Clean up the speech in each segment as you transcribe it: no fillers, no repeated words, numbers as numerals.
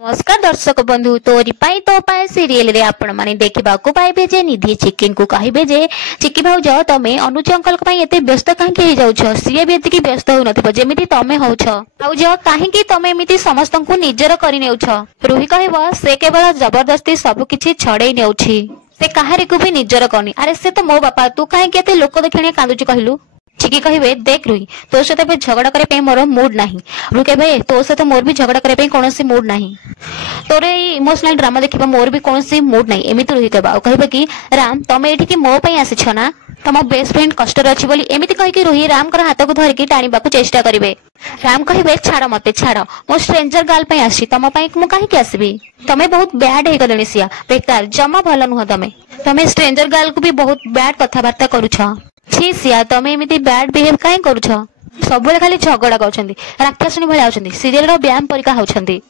नमस्कार दर्शक बंधु तोरी पाई तो पाए सीरियल रे आपण माने देखिबा को पाइबे जे निधि चिकिन को कहिबे जे चिकी भाउज तमे अनुज अंकल को पई एते व्यस्त काहे हे जाउछ सिए भी एते की व्यस्त हो नथिबो जेमिति तमे होउछ भाउज काहे की तमे एमिति समस्त को निजर करि नेउछ रुही कहबो से केवल जबरदस्ती सब किछि छड़े नेउछि से काहारे को भी निजर करनी अरे से तो मो बापा तू काहे के एते लोक देखणे कांदुछ कहिलु चिकी कहिबे देख रुही तो सहित भी झगड़ा करे पे मोर मूड नाही रुही कहबे तो सहित मोर भी झगड़ा करे पे कोनोसी मूड नाही तोरे इमोशनल ड्रामा देखिबा मोर भी कोनोसी मूड नाही एमिति रुही कहबा कहबे कि राम तमे एठी कि मो पई आसी छ ना तम बेस्ट फ्रेंड कष्ट रे अछि बोली एमिति कहि कि रुही राम कर हाथ को धरि कि टाणीबा को चेष्टा करिवे राम कहबे छाड़ मते छाड़ मो स्ट्रेंजर गर्ल पई आसी तम पई मु काहे कि आसीबी तमे बहुत बैड हे गलनी सिया बेकार जमा भलो नुह तमे स्ट्रेंजर गर्ल को भी बहुत बैड कथा वार्ता करू छ छी सिया तमे एमिति बैड बिहेव काहे करू छ सब खाली झगड़ा करछंती राक्षसनी भले आउछंती सीरियल रो व्यायाम परिका होछंती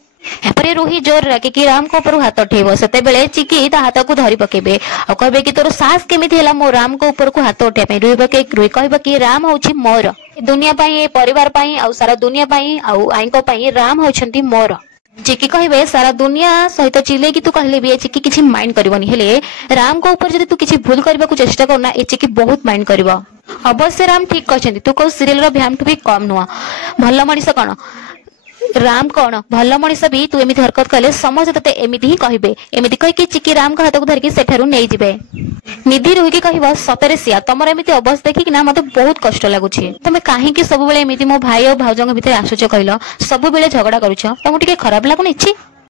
एपरे रूही जोर राके कि राम को ऊपर हाथ उठेबो सेते बेले चिकी ता हाथ को धरि पकेबे आ कहबे कि तोर साहस केमिति हेला मो राम को ऊपर को हाथ उठे पे रुही कहबे कि राम होछि मोर दुनिया पई परिवार पई आ सारा दुनिया पई आ आईको पई राम होछंती मोर चिकी कहबे सारा दुनिया सहित चिले कि तू कहले भी चिकी किछि माइंड करबनी हेले राम को ऊपर जदि तू किछि भूल करबा को चेष्टा करना ए चिकी बहुत माइंड करबा अवश्य राम ठीक कहछंती तू को सीरियल रो भ्याम भी कम नुआ भल्ला मनिस कोन राम कौन भल मनीष भी तू एमती हरकत कले समस्त तते एमती ही कहबे एमती कहि कि चिकी राम को हाथ को धरिकी सेठारु नै जिबे निधि रुही की कहबा सतरे सिया तमर एमती अवस्था देखि कि ना मते बहुत कष्ट लागुछि तमे काहे कि सब बेले एमती मो भाई और भाउजंग भितर आसुछ कहलो सब बेले झगड़ा करूछ तमु टिके खराब लागुनि छि।